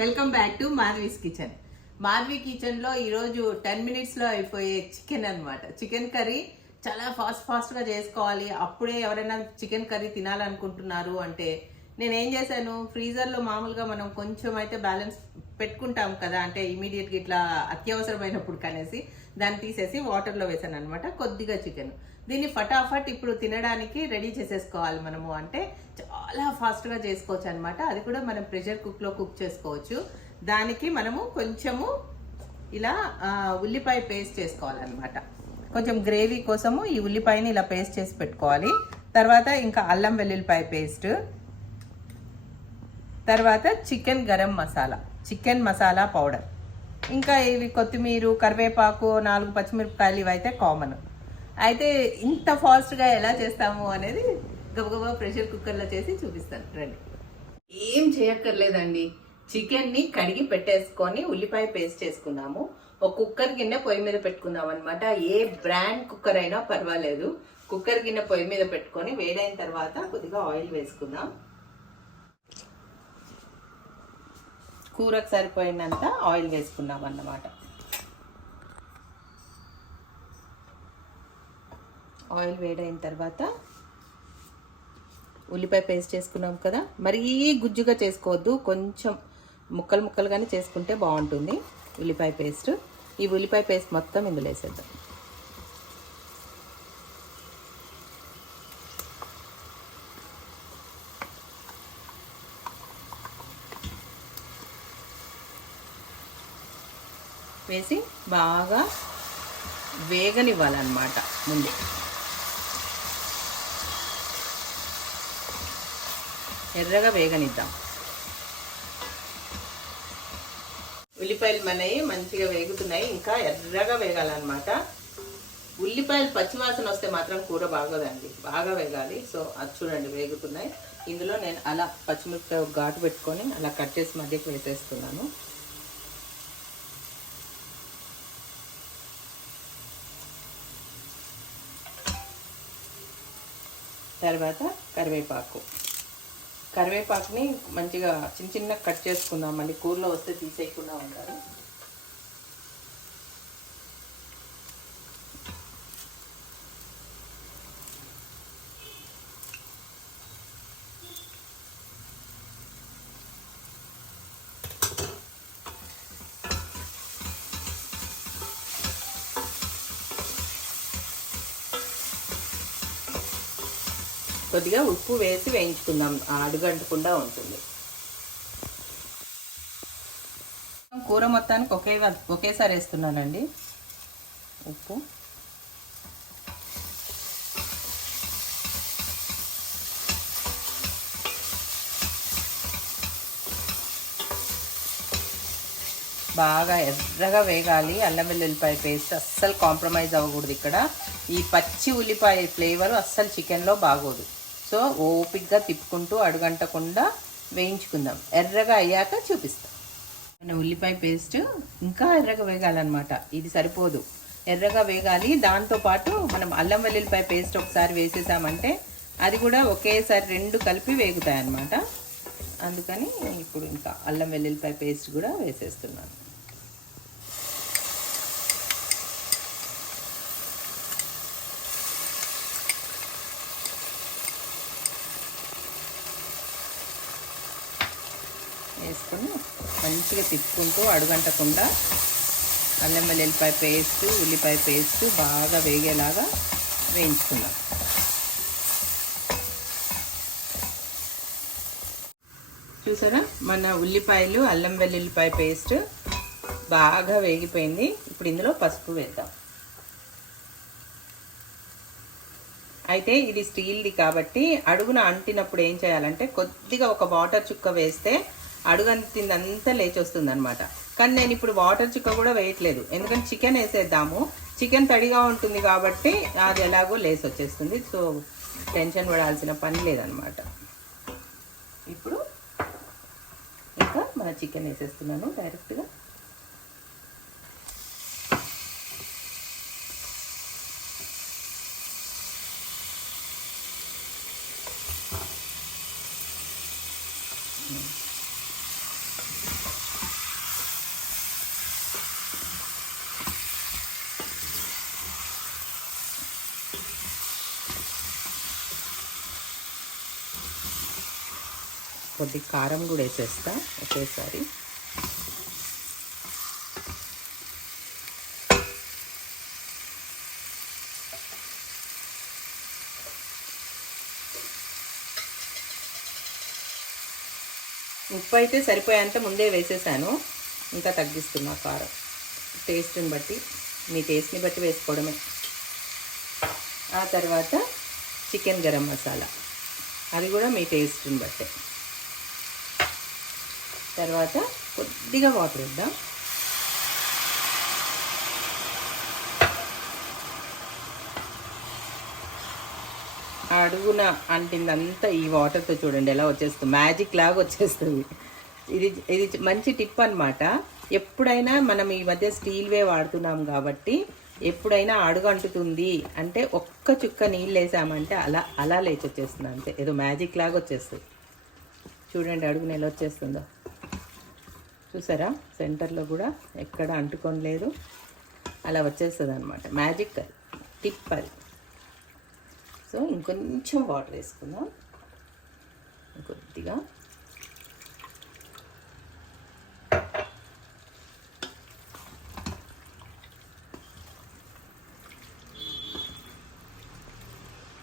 Welcome back to Madhavi's kitchen. Madhavi కిచెన్లో ఈరోజు ten మినిట్స్లో అయిపోయే చికెన్ అన్నమాట. చికెన్ కర్రీ చాలా ఫాస్ట్ ఫాస్ట్గా చేసుకోవాలి. అప్పుడే ఎవరైనా చికెన్ కర్రీ తినాలనుకుంటున్నారు అంటే నేను ఏం చేశాను ఫ్రీజర్లో మామూలుగా మనం కొంచెం అయితే బ్యాలెన్స్ పెట్టుకుంటాం కదా అంటే ఇమీడియట్గా ఇట్లా అత్యవసరమైనప్పుడు కనేసి దాన్ని తీసేసి వాటర్లో వేసాను అనమాట కొద్దిగా చికెన్ దీన్ని ఫటాఫట్ ఇప్పుడు తినడానికి రెడీ చేసేసుకోవాలి మనము. అంటే చాలా ఫాస్ట్గా చేసుకోవచ్చు అనమాట అది కూడా మనం ప్రెషర్ కుక్లో కుక్ చేసుకోవచ్చు. దానికి మనము కొంచెము ఇలా ఉల్లిపాయ పేస్ట్ చేసుకోవాలన్నమాట. కొంచెం గ్రేవీ కోసము ఈ ఉల్లిపాయని ఇలా పేస్ట్ చేసి పెట్టుకోవాలి. తర్వాత ఇంకా అల్లం వెల్లుల్లిపాయ పేస్ట్ తర్వాత chicken garam masala chicken masala powder ఇంకా ఇవి కొత్తిమీర కరివేపాకు నాలుగు పచ్చిమిరపకాయలు ఇవి అయితే కామన్ అయితే ఇంత ఫాస్ట్గా ఎలా చేస్తాము అనేది గబగబా ప్రెషర్ కుక్కర్లో చేసి చూపిస్తాను. రండి. ఏం చేయక్కర్లేదండి. చికెన్ని కడిగి పెట్టేసుకొని ఉల్లిపాయ పేస్ట్ చేసుకున్నాము. ఒక కుక్కర్ గిన్నె పొయ్యి మీద పెట్టుకుందాం అనమాట ఏ బ్రాండ్ కుక్కర్ అయినా పర్వాలేదు. కుక్కర్ గిన్నె పొయ్యి మీద పెట్టుకొని వేడైన తర్వాత కొద్దిగా ఆయిల్ వేసుకుందాం. కూరకు సరిపోయినంత ఆయిల్ వేసుకున్నాం అన్నమాట. ఆయిల్ వేడైన తర్వాత ఉల్లిపాయ పేస్ట్ చేసుకున్నాం కదా. మరీ గుజ్జుగా చేసుకోవద్దు. కొంచెం ముక్కలు ముక్కలుగానే చేసుకుంటే బాగుంటుంది ఉల్లిపాయ పేస్ట్. ఈ ఉల్లిపాయ పేస్ట్ మొత్తం ఇందులో వేసేద్దాం. వేసి బాగా వేగనివ్వాలన్నమాట ముందు. ఎర్రగా వేగనిద్దాం. ఉల్లిపాయలు మనవి మంచిగా వేగుతున్నాయి ఇంకా ఎర్రగా వేగాలన్నమాట. ఉల్లిపాయలు పచ్చివాసన వస్తే మాత్రం కూర బాగోదండి బాగా వేగాలి. సో అది చూడండి వేగుతున్నాయి. ఇందులో నేను అలా పచ్చిమిరపకాయ ఘాటు పెట్టుకొని అలా కట్ చేసి మధ్యకి వేసేస్తున్నాను. తర్వాత కరివేపాకు. కరివేపాకుని మంచిగా చిన్న చిన్న కట్ చేసుకుందాం. కూరలో వస్తే తీసేయకుండా ఉంటారు కొద్దిగా ఉప్పు వేసి వేయించుకుందాం. అడుగంటకుండా ఉంటుంది. కూర మొత్తానికి ఒకే ఒకేసారి వేస్తున్నానండి. ఉప్పు. బాగా ఎర్రగా వేగాలి. అల్లం వెల్లుల్లిపాయ పేస్ట్ అస్సలు కాంప్రమైజ్ అవ్వకూడదు ఇక్కడ. ఈ పచ్చి ఉల్లిపాయ ఫ్లేవర్ అస్సలు చికెన్లో బాగోదు. సో ఓపిక్గా తిప్పుకుంటూ అడుగంటకుండా వేయించుకుందాం. ఎర్రగా అయ్యాక చూపిస్తాం. మన ఉల్లిపాయ పేస్ట్ ఇంకా ఎర్రగా వేగాలన్నమాట. ఇది సరిపోదు. ఎర్రగా వేగాలి. దాంతోపాటు మనం అల్లం వెల్లుల్లిపాయ పేస్ట్ ఒకసారి వేసేసామంటే అది కూడా ఒకేసారి రెండు కలిపి వేగుతాయి అన్నమాట అందుకని ఇప్పుడు ఇంకా అల్లం వెల్లుల్లిపాయ పేస్ట్ కూడా వేసేస్తున్నాను. వేసుకొని మంచిగా తిప్పుకుంటూ అడుగంటకుండా అల్లం వెల్లుల్లిపాయ పేస్ట్ ఉల్లిపాయ పేస్ట్ బాగా వేగేలాగా వేయించుకుందాం. చూసారా? మన ఉల్లిపాయలు అల్లం వెల్లుల్లిపాయ పేస్ట్ బాగా వేగిపోయింది. ఇప్పుడు ఇందులో పసుపు వేద్దాం. అయితే ఇది స్టీల్ది కాబట్టి అడుగున అంటినప్పుడు ఏం చేయాలంటే కొద్దిగా ఒక వాటర్ చుక్క వేస్తే అడుగు అంతిందంతా లేచి వస్తుంది అనమాట కానీ నేను ఇప్పుడు వాటర్ చుక్క కూడా వేయట్లేదు. ఎందుకంటే చికెన్ వేసేద్దాము. చికెన్ తడిగా ఉంటుంది కాబట్టి అది ఎలాగో లేసి వచ్చేస్తుంది సో టెన్షన్ పడాల్సిన పని లేదనమాట ఇప్పుడు ఇంకా మన చికెన్ వేసేస్తున్నాను. డైరెక్ట్గా కొద్ది కారం కూడా వేసేస్తా ఒకేసారి. ఉప్పు అయితే సరిపోయేంత ముందే వేసేసాను. ఇంకా తగ్గిస్తున్నా కారం. టేస్ట్ని బట్టి మీ టేస్ట్ని బట్టి వేసుకోవడమే. ఆ తర్వాత చికెన్ గరం మసాలా. అది కూడా మీ టేస్ట్ని బట్టే. తర్వాత కొద్దిగా వాటర్ ఇద్దాం ఆ అడుగున అంటిందంతా ఈ వాటర్తో చూడండి ఎలా వచ్చేస్తుంది. మ్యాజిక్ లాగా వచ్చేస్తుంది. ఇది ఇది మంచి టిప్ అనమాట ఎప్పుడైనా మనం ఈ మధ్య స్టీల్ వే వాడుతున్నాం కాబట్టి ఎప్పుడైనా అడుగు అంటుతుంది అంటే ఒక్క చుక్క నీళ్ళు వేసామంటే అలా అలా లేచి వచ్చేస్తుంది అంతే. ఏదో మ్యాజిక్ లాగా వచ్చేస్తుంది. చూడండి అడుగున ఎలా వచ్చేస్తుందో. చూసారా? సెంటర్లో కూడా ఎక్కడ అంటుకొని లేదు. అలా వచ్చేస్తుంది అనమాట మ్యాజిక్ అది. టిప్ అది. సో ఇంకొంచెం వాటర్ వేసుకుందాం. కొద్దిగా.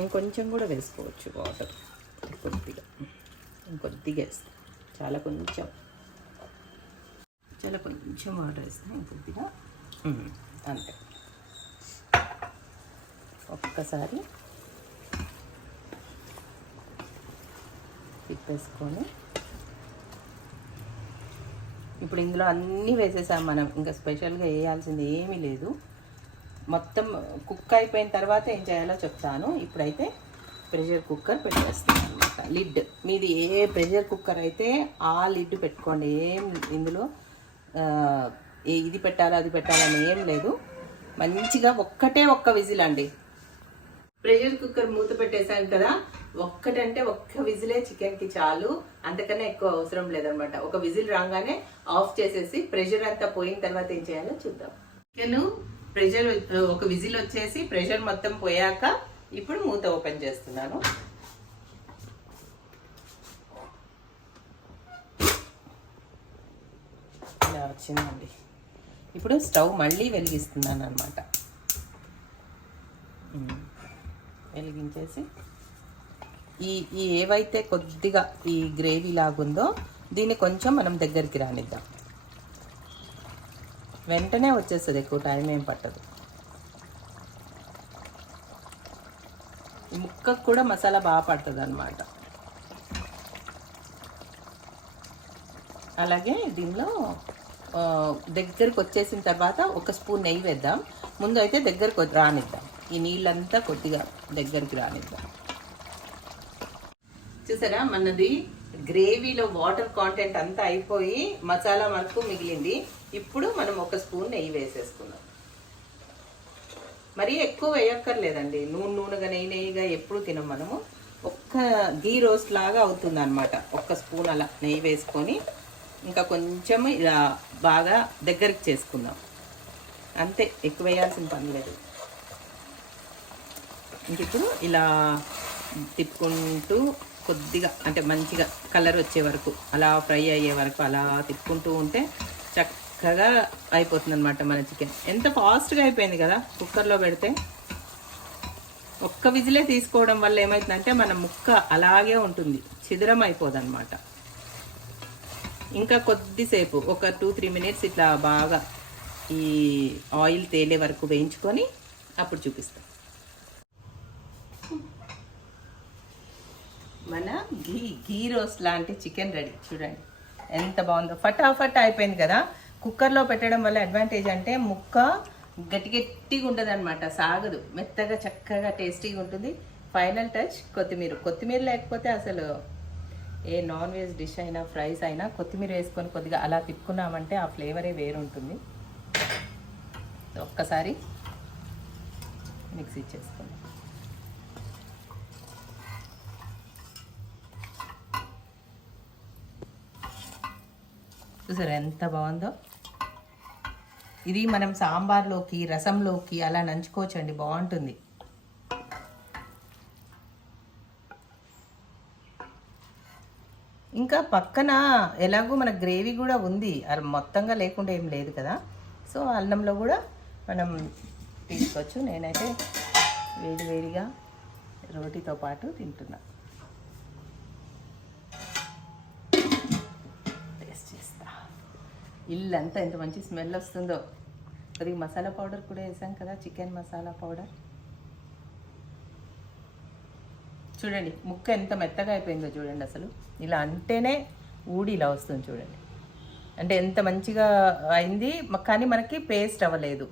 ఇంకొంచెం కూడా వేసుకోవచ్చు వాటర్. కొద్దిగా. ఇంకొద్దిగా వేస్తాం. చాలా కొంచెం. చాలా కొంచెం వాటర్ వేస్తాం ఇంకొద్దిగా ఉమ్, అంతే. ఒక్కసారి తిప్పేసుకొని ఇప్పుడు ఇందులో అన్నీ వేసేసాం మనం. ఇంకా స్పెషల్గా వేయాల్సింది ఏమీ లేదు. మొత్తం కుక్ అయిపోయిన తర్వాత ఏం చేయాలో చెప్తాను. ఇప్పుడైతే ప్రెషర్ కుక్కర్ పెట్టేస్తాను అనమాట లిడ్. మీది ఏ ప్రెషర్ కుక్కర్ అయితే ఆ లిడ్ పెట్టుకోండి. ఏం ఇందులో ఇది పెట్టాలా అది పెట్టాలని ఏం లేదు. మంచిగా ఒక్కటే ఒక్క విజిల్ అండి. ప్రెషర్ కుక్కర్ మూత పెట్టేశాను కదా ఒక్కటంటే ఒక్క విజిలే చికెన్కి చాలు. అంతకన్నా ఎక్కువ అవసరం లేదనమాట ఒక విజిల్ రాగానే ఆఫ్ చేసేసి ప్రెషర్ అంతా పోయిన తర్వాత ఏం చేయాలో చూద్దాం. చికెన్ ప్రెషర్ ఒక విజిల్ వచ్చేసి ప్రెషర్ మొత్తం పోయాక ఇప్పుడు మూత ఓపెన్ చేస్తున్నాను. వచ్చిందండి. ఇప్పుడు స్టవ్ మళ్ళీ వెలిగిస్తున్నాను అనమాట వెలిగించేసి ఈ ఈ ఏవైతే కొద్దిగా ఈ గ్రేవీ లాగుందో దీన్ని కొంచెం మనం దగ్గరికి రానిద్దాం. వెంటనే వచ్చేస్తుంది ఎక్కువ టైం ఏం పట్టదు. ఈ ముక్కకు కూడా మసాలా బాగా పడుతుంది అనమాట అలాగే దీనిలో దగ్గరికి వచ్చేసిన తర్వాత ఒక స్పూన్ నెయ్యి వేద్దాం. ముందు అయితే దగ్గరకు రానిద్దాం. ఈ నీళ్ళంతా కొద్దిగా దగ్గరికి రానిద్దాం. చూసారా? మనది గ్రేవీలో వాటర్ కాంటెంట్ అంతా అయిపోయి మసాలా మనకు మిగిలింది. ఇప్పుడు మనం ఒక స్పూన్ నెయ్యి వేసేసుకుందాం. మరీ ఎక్కువ వేయక్కర్లేదండి. నూనె నూనెగా నెయ్యి నెయ్యిగా ఎప్పుడు తినం మనము. ఒక్క గీ రోస్ట్ లాగా అవుతుంది అనమాట ఒక్క స్పూన్ అలా నెయ్యి వేసుకొని ఇంకా కొంచెం ఇలా బాగా దగ్గరికి చేసుకుందాం. అంతే ఎక్కువ వేయాల్సిన పని లేదు. ఇంక ఇప్పుడు ఇలా తిప్పుకుంటూ కొద్దిగా అంటే మంచిగా కలర్ వచ్చే వరకు అలా ఫ్రై అయ్యే వరకు అలా తిప్పుకుంటూ ఉంటే చక్కగా అయిపోతుంది అనమాట మన చికెన్. ఎంత ఫాస్ట్గా అయిపోయింది కదా కుక్కర్లో పెడితే. ఒక్క విజిలే తీసుకోవడం వల్ల ఏమవుతుందంటే మన ముక్క అలాగే ఉంటుంది చిదరం అయిపోదన్నమాట ఇంకా కొద్దిసేపు ఒక టూ త్రీ మినిట్స్ ఇట్లా బాగా ఈ ఆయిల్ తేలే వరకు వేయించుకొని అప్పుడు చూపిస్తాం. మన ఘీ ఘీ రోస్ట్ లాంటి చికెన్ రెడీ. చూడండి ఎంత బాగుందో. ఫటాఫట్ అయిపోయింది కదా. కుక్కర్లో పెట్టడం వల్ల అడ్వాంటేజ్ అంటే ముక్క గట్టి గట్టిగా ఉంటుంది అనమాట సాగదు. మెత్తగా చక్కగా టేస్టీగా ఉంటుంది. ఫైనల్ టచ్ కొత్తిమీర. కొత్తిమీర లేకపోతే అసలు ఏ నాన్ వెజ్ డిష్ అయినా ఫ్రైస్ అయినా కొత్తిమీర వేసుకొని కొద్దిగా అలా తిప్పుకున్నామంటే ఆ ఫ్లేవరే వేరుంటుంది. ఒక్కసారి మిక్సీ చేసుకుందాం. చూసారు ఎంత బాగుందో? ఇది మనం సాంబార్లోకి రసంలోకి అలా నంచుకోవచ్చండి బాగుంటుంది. ఇంకా పక్కన ఎలాగో మన గ్రేవీ కూడా ఉంది. అది మొత్తంగా లేకుండా ఏం లేదు కదా. సో అన్నంలో కూడా మనం తీసుకోవచ్చు. నేనైతే వేడి వేడిగా రోటీతో పాటు తింటున్నా. టేస్ట్ చేస్తా. ఇల్లంతా ఎంత మంచి స్మెల్ వస్తుందో. కొద్దిగా మసాలా పౌడర్ కూడా వేసాం కదా చికెన్ మసాలా పౌడర్. చూడండి ముక్క ఎంత మెత్తగా అయిపోయిందో చూడండి అసలు. ఇలా అంటేనే ఊడి ఇలా వస్తుంది చూడండి. అంటే ఎంత మంచిగా అయింది కానీ మనకి పేస్ట్ అవ్వలేదు.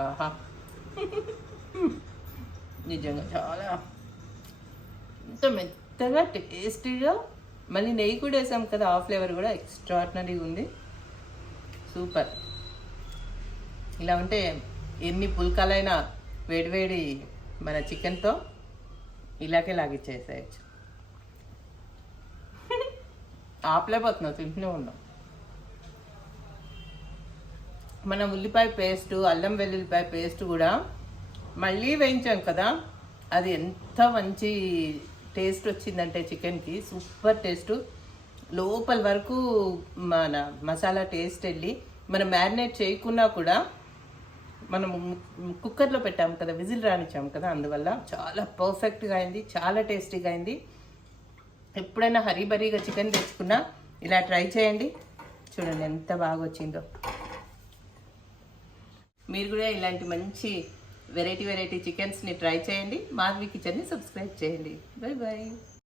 ఆహా. నిజంగా చాలా ఎంత మెత్తగా టేస్టీగా మళ్ళీ నెయ్యి కూడా వేసాం కదా ఆ ఫ్లేవర్ కూడా ఎక్స్ట్రాడినరీగా ఉంది. సూపర్. ఇలా ఉంటే ఎన్ని పుల్కాలైనా వేడివేడి మన చికెన్తో ఇలాగే లాగిచ్చేసేయచ్చు. ఆపలేకపోతున్నావు తింటూనే ఉన్నాం మన ఉల్లిపాయ పేస్ట్ అల్లం వెల్లుల్లిపాయ పేస్ట్ కూడా మళ్ళీ వేయించాం కదా అది ఎంత మంచి టేస్ట్ వచ్చిందంటే చికెన్కి సూపర్ టేస్ట్. లోపల వరకు మన మసాలా టేస్ట్ వెళ్ళి మనం మ్యారినేట్ చేయకున్నా కూడా మనం కుక్కర్లో పెట్టాము కదా విజిల్ రానిచ్చాం కదా అందువల్ల చాలా పర్ఫెక్ట్గా అయింది చాలా టేస్టీగా అయింది. ఎప్పుడైనా హరీబరీగా చికెన్ తెచ్చుకున్నా ఇలా ట్రై చేయండి. చూడండి ఎంత బాగా వచ్చిందో. మీరు కూడా ఇలాంటి మంచి వెరైటీ వెరైటీ చికెన్స్ని ట్రై చేయండి. మాధవి కిచెన్ని సబ్స్క్రైబ్ చేయండి. Bye bye